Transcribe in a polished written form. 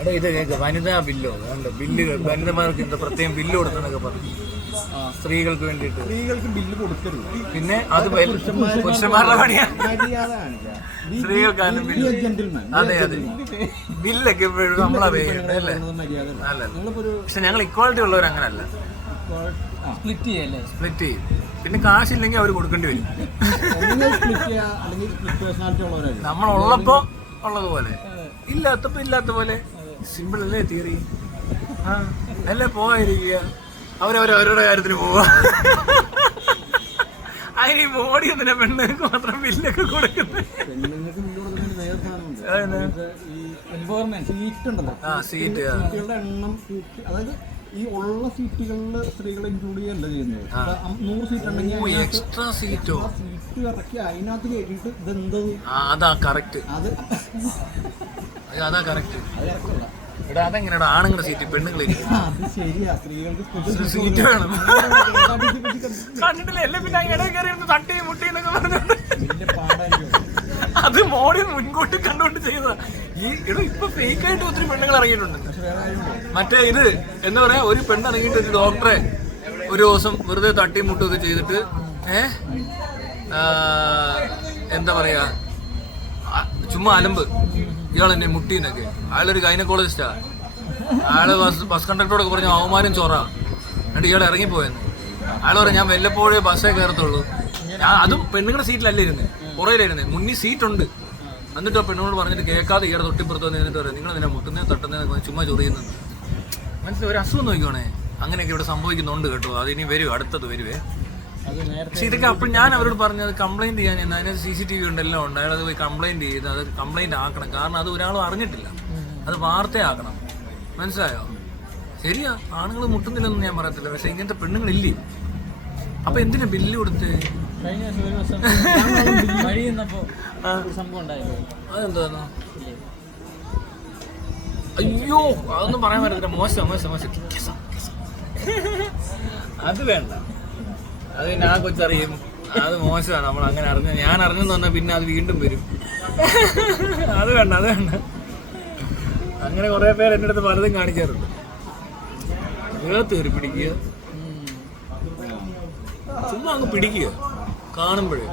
എടാ ഇത് കേൾക്കുക, വനിതാ ബില്ലോ ബില്ലുകൾ വനിതമാർക്ക് എന്താ പ്രത്യേകം ബില്ല് കൊടുത്തെന്നൊക്കെ പറഞ്ഞു. സ്ത്രീകൾക്ക് വേണ്ടിയിട്ട് സ്ത്രീകൾക്ക് ബില്ല് കൊടുക്കരുത്. പിന്നെ അത് പുരുഷന്മാരുടെ പണിയാണ്. സ്ത്രീകൾക്കാണ് ബില്ല്. അതെ അതെ, ബില്ലൊക്കെ എപ്പോഴും നമ്മളാ പേ ചെയ്യണ്ടേ അല്ലേ? അല്ല, പക്ഷെ ഞങ്ങൾ ഇക്വാളിറ്റി ഉള്ളവർ അങ്ങനല്ല. സ്പ്ലിറ്റ് ചെയ്യും. പിന്നെ കാശില്ലെങ്കിൽ അവർ കൊടുക്കേണ്ടി വരും. നമ്മളുള്ളപ്പോ ഉള്ളതുപോലെ, ഇല്ലാത്തപ്പോ ഇല്ലാത്ത പോലെ. സിമ്പിൾ അല്ലേ തിയറി? ആ അല്ലേ, പോവാതിരിക്കുക, അവരവരുടെ കാര്യത്തിന് പോവാ. അതിന് മോഡി എന്തിനാ പെണ്ണുങ്ങൾക്ക് മാത്രം ബില്ലൊക്കെ കൊടുക്കുന്നത്? സീറ്റ് എണ്ണം, അതായത് ഈ ഉള്ള സീറ്റുകളിൽ സ്ത്രീകളെ ഇൻക്ലൂഡ് ചെയ്യല്ല ചെയ്യുന്നത്. 100 സീറ്റ് ഉണ്ടെങ്കിൽ എക്സ്ട്രാ സീറ്റ് ഇറക്കി അതിനകത്ത് കയറ്റിയിട്ട് ഇതെന്തോ അതാ കറക്റ്റ്. അതാ കറക്റ്റ്. എടാ അതെങ്ങനെയാ ആണുങ്ങളുടെ സീറ്റ് പെണ്ണുങ്ങൾ സീറ്റ് വേണം? കണ്ടിട്ടില്ല എല്ലാം. പിന്നെ ഇടയിൽ കയറി തട്ടി മുട്ടി എന്നൊക്കെ പറഞ്ഞിട്ട് അത് മോഡി മുൻകൂട്ടി കണ്ടുകൊണ്ട് ചെയ്തതാ. ഈ ഇവിടെ ഇപ്പൊ ഫേക്ക് ആയിട്ട് ഒത്തിരി പെണ്ണുങ്ങൾ ഇറങ്ങിയിട്ടുണ്ട്. മറ്റേ ഇത് എന്താ പറയാ, ഒരു പെണ്ണ് ഇറങ്ങിയിട്ട് ഒരു ഡോക്ടറെ ഒരു ദിവസം വെറുതെ തട്ടി മുട്ടൊക്കെ ചെയ്തിട്ട് എന്താ പറയാ, ചുമ്മാ അലമ്പ്, ഇയാൾ എന്നെ മുട്ടിന്നൊക്കെ. അയാളൊരു ഗൈനക്കോളജിസ്റ്റാ. അയാള് ബസ് കണ്ടക്ടറോടൊക്കെ പറഞ്ഞു അവമാനം ചോറ. എന്നിട്ട് ഇയാൾ ഇറങ്ങിപ്പോയെന്ന്. അയാൾ പറഞ്ഞു ഞാൻ വല്ലപ്പോഴേ ബസ്സേ കയറത്തുള്ളൂ. അതും പെണ്ണുങ്ങളുടെ സീറ്റിലല്ല ഇരുന്നത്, പുറയിലായിരുന്നേ. മുന്നിൽ സീറ്റുണ്ട്. എന്നിട്ട് ആ പെണ്ണുങ്ങളോട് പറഞ്ഞിട്ട് കേൾക്കാതെ ഇയാളെ തൊട്ടിപ്പുറത്ത് വന്ന് എന്നിട്ട് പറയാം നിങ്ങൾ നിന്നെ മുട്ടുന്നേ തട്ടുന്നേ ചുമ്മാ ചൊറിയുന്നത്. മനസ്സിലായി? ഒരു അസുഖം നോക്കിക്കോണേ. അങ്ങനെയൊക്കെ ഇവിടെ സംഭവിക്കുന്നുണ്ട് കേട്ടോ. അതിനി വരും, അടുത്തത് വരുവേ. പക്ഷെ ഇതൊക്കെ അപ്പോൾ ഞാൻ അവരോട് പറഞ്ഞത് കംപ്ലൈൻറ്റ് ചെയ്യാൻ ചെന്നാൽ അതിന് CCTV ഉണ്ട്, എല്ലാം ഉണ്ട്. അയാളത് പോയി കംപ്ലൈൻറ്റ് ചെയ്ത് അത് കംപ്ലൈൻറ്റ് ആക്കണം. കാരണം അത് ഒരാളും അറിഞ്ഞിട്ടില്ല, അത് വാർത്തയാക്കണം. മനസ്സിലായോ? ശരിയാ, ആണുങ്ങൾ മുട്ടുന്നില്ലെന്ന് ഞാൻ പറയത്തില്ല. പക്ഷെ ഇങ്ങനത്തെ പെണ്ണുങ്ങളില്ലേ? അപ്പൊ എന്തിനാ ബില്ല് കൊടുത്ത്? അതെന്താ? അയ്യോ, അതൊന്നും പറയാൻ പറ്റത്തില്ല. മോശം. അത് വേണ്ട, അത് ഞാൻ കൊച്ചറിയും. അത് മോശമാണ്. നമ്മൾ അങ്ങനെ ഞാൻ അറിഞ്ഞെന്ന് പറഞ്ഞാൽ പിന്നെ അത് വീണ്ടും വരും. അത് വേണ്ട. അങ്ങനെ കുറെ പേര് എൻ്റെ അടുത്ത് പലതും കാണിക്കാറുണ്ട്. വേർത്ത് കയറി പിടിക്കുക, ചുമ്മാ അങ്ങ് പിടിക്കുക കാണുമ്പോഴേ.